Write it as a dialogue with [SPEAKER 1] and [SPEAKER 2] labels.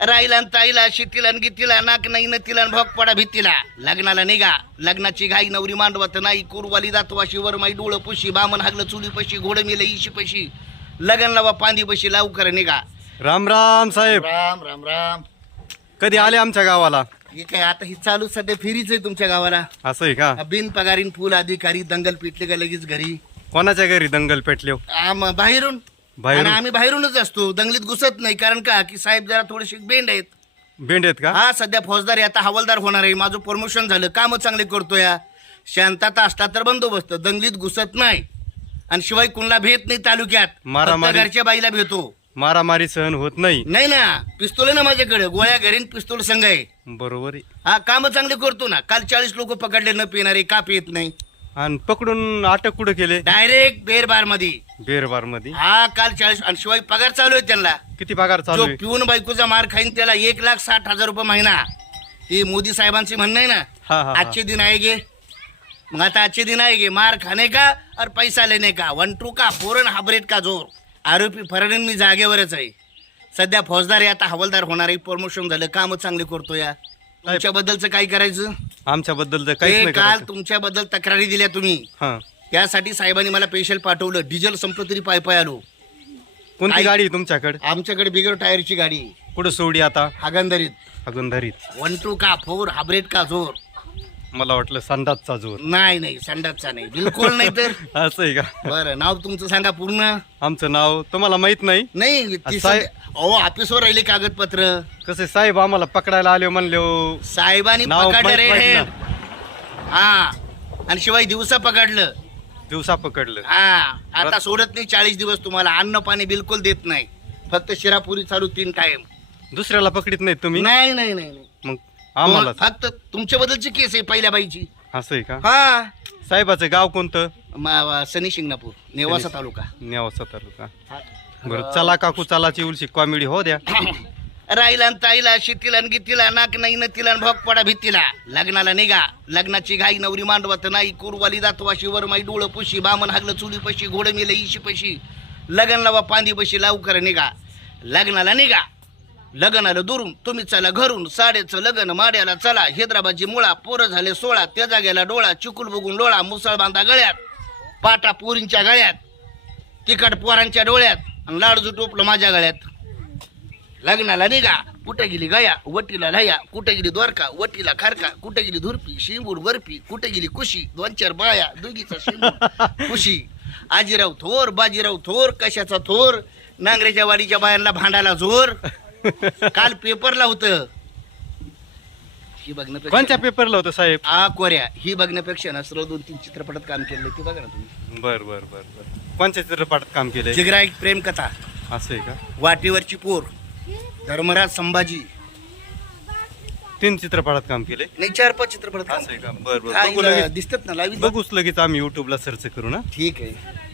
[SPEAKER 1] राईला न ताईला शेतीला गीतीला नाक नाही न भोग पडा भीतीला. लग्नाला निघा. लग्नाची घाई नवरी मांडवत नाही. कुरवाली दातवाशी वरमाई डोळ पुशी बामन हागलं चुली पशी घोड मिलं इशी पशी. लगन लावा पांदी पशी लवकर निघा.
[SPEAKER 2] राम राम साहेब.
[SPEAKER 1] राम राम राम.
[SPEAKER 2] कधी आले आमच्या गावाला?
[SPEAKER 1] हे काय आता ही चालू सध्या फेरीच आहे तुमच्या गावाला.
[SPEAKER 2] असं आहे का?
[SPEAKER 1] बिन पगारीन फुल अधिकारी दंगल पिटले का लगेच घरी?
[SPEAKER 2] कोणाच्या घरी दंगल पेटले हो?
[SPEAKER 1] आम- बाहेरून.
[SPEAKER 2] बाहेरून?
[SPEAKER 1] आणि आम्ही बाहेरूनच असतो. दंगलीत घुसत नाही. कारण का? की साहेब जरा थोडेसे बेंड आहेत.
[SPEAKER 2] भेंड आहेत का?
[SPEAKER 1] हा सध्या फौजदार आहे आता हवालदार होणार आहे. माझं प्रमोशन झालं. काम चांगले करतोय शांतता असता तर बंदोबस्त. दंगलीत घुसत नाही. आणि शिवाय कुणाला भेट नाही तालुक्यात. फक्त
[SPEAKER 2] मारामारी.
[SPEAKER 1] घरच्या बाईला भेटतो
[SPEAKER 2] मारामारी सहन होत नाही.
[SPEAKER 1] नाही ना. पिस्तोल आहे ना माझ्याकडे. गोळ्या घरीन पिस्तोल संघ आहे.
[SPEAKER 2] बरोबर आहे.
[SPEAKER 1] हा काम चांगले करतो ना. काल चाळीस लोक पकडले न पिणारे का पित नाही.
[SPEAKER 2] आणि पकडून अटक कुठं केले?
[SPEAKER 1] डायरेक्ट
[SPEAKER 2] बेरबारमध्ये बेरबारमध्ये
[SPEAKER 1] हा काल चाळीस आणि शिवाय पगार चालू आहे त्यांना.
[SPEAKER 2] किती पगार चालू
[SPEAKER 1] जो
[SPEAKER 2] आहे?
[SPEAKER 1] पिऊन बायकोचा मार खाईन त्याला एक लाख साठ हजार रुपये महिना. हे मोदी साहेबांचे म्हणणं आहे ना
[SPEAKER 2] हा, हा.
[SPEAKER 1] आजचे दिन आएगे मग आता आजचे दिन आएगे मार खाने का और पैसा लेने का? वन टू का? फोरन हाबरेट का जोर? आरोपी फरडन मी जागेवरच आहे. सध्या फौजदार आहे आता हवालदार होणार आहे. प्रमोशन झालं काम चांगले करतो या. तुमच्याबद्दलचं काय करायचं?
[SPEAKER 2] आमच्याबद्दल तर काहीच
[SPEAKER 1] ते
[SPEAKER 2] नाही
[SPEAKER 1] काल
[SPEAKER 2] करायचं.
[SPEAKER 1] तुमच्याबद्दल तक्रारी दिल्या तुम्ही.
[SPEAKER 2] हा.
[SPEAKER 1] त्यासाठी साहेबांनी मला पेशल पाठवलं. डिझेल संपलं तरी पाय पाय आलो.
[SPEAKER 2] कोणती
[SPEAKER 1] आई-
[SPEAKER 2] गाडी आहे तुमच्याकडे?
[SPEAKER 1] आमच्याकडे बिगर टायरची गाडी
[SPEAKER 2] कुठं सोडी आता?
[SPEAKER 1] हागंदरीत.
[SPEAKER 2] अगंधारीत
[SPEAKER 1] वन टू का फोर हाब्रेट का जोर?
[SPEAKER 2] मला वाटलं संडासचा जोर.
[SPEAKER 1] नाही नाही संडासचा नाही. बिलकुल नाही तर.
[SPEAKER 2] असं आहे का?
[SPEAKER 1] बरं नाव तुमचं सांगा पूर्ण.
[SPEAKER 2] आमचं नाव तुम्हाला माहीत नाही.
[SPEAKER 1] नाही ती
[SPEAKER 2] साहेब-
[SPEAKER 1] सध्या- अहो ऑफिसवर राहिले कागदपत्र.
[SPEAKER 2] कसे साहेब आम्हाला पकडायला आले म्हणले हो.
[SPEAKER 1] साहेबांनी
[SPEAKER 2] नाव
[SPEAKER 1] पकडलं
[SPEAKER 2] माहीत
[SPEAKER 1] रे.
[SPEAKER 2] पाहिजे. ना.
[SPEAKER 1] हा. आणि शिवाय दिवसा पकडलं.
[SPEAKER 2] दिवसा पकडलं.
[SPEAKER 1] हा आता सोडत नाही चाळीस दिवस तुम्हाला. अन्न पाणी बिलकुल देत नाही. फक्त शिरापुरी चालू तीन टाइम
[SPEAKER 2] दुसऱ्याला पकडीत नाही तुम्ही?
[SPEAKER 1] नाही नाही नाही नाही.
[SPEAKER 2] मग आम्हाला
[SPEAKER 1] फक्त तुमच्या बद्दलची केस आहे पहिल्या बाईची.
[SPEAKER 2] असं आहे का?
[SPEAKER 1] हा.
[SPEAKER 2] साहेबाचं गाव कोणतं?
[SPEAKER 1] मा- सनी शिंगणापूर नेवासा तालुका.
[SPEAKER 2] नेवासा तालुका. बरं चला काकू चलाची उलशी कॉमेडी हो द्या.
[SPEAKER 1] राहिला ताईला शेतीला न गीतीला नाक नाही न तिला पडा भीतीला. लग्नाला निघा. लग्नाची घाई नवरी मांडवत नाही. कुरवाली दातवाशी वरमाई डोळ पुशी बामन हागलं चुली पशी घोडं मिलं इशी पशी. लगन लावा पांदी पशी लावकर निघा. लग्नाला निघा. लग्नाला दुरून तुम्ही चला घरून. साडेचं लग्न माड्याला चला. हैदराबादची मुळा पोरं झाले सोळा. त्या जागेला डोळा चिकुल बघून डोळा मुसळ बांधा गळ्यात. पाटा पोरींच्या गळ्यात. तिकट पोरांच्या डोळ्यात. आणि लाडजू टोपलं माझ्या गळ्यात. लग्नाला निघा कुठे गेली गया वटीला लया कुठे गेली द्वारका वटीला खारका कुठे गेली धुरपी शिंबूड बर्फी कुठे गेली कुशी दोन चार बाया दोघीचा शिंबूड कुशी. आजीराव थोर बाजीराव थोर कशाचा थोर? नांगरेच्या वाडीच्या बायांना भांडायला जोर. काल पेपरला होतं. ही बघण्यापेक्षा
[SPEAKER 2] कोणत्या पेपरला होतं साहेब?
[SPEAKER 1] आ कोऱ्या. ही बघण्यापेक्षा ना सर्व दोन तीन चित्रपटात काम केले ते बघा ना तुम्ही.
[SPEAKER 2] बर बर बर बर. कोणत्या चित्रपटात काम केलंय?
[SPEAKER 1] जिगरा एक प्रेम कथा
[SPEAKER 2] असं आहे का?
[SPEAKER 1] वाटेवरची पोर. धर्मराज संभाजी.
[SPEAKER 2] तीन चित्रपटात काम केले?
[SPEAKER 1] नाही चार पाच चित्रपटात काम
[SPEAKER 2] असं आहे का? बर बर.
[SPEAKER 1] हा,
[SPEAKER 2] बघू लगेच.
[SPEAKER 1] दिसतात ना लावी
[SPEAKER 2] बघूच लगेच आम्ही युट्यूबला सर्च करू ना.
[SPEAKER 1] ठीक आहे.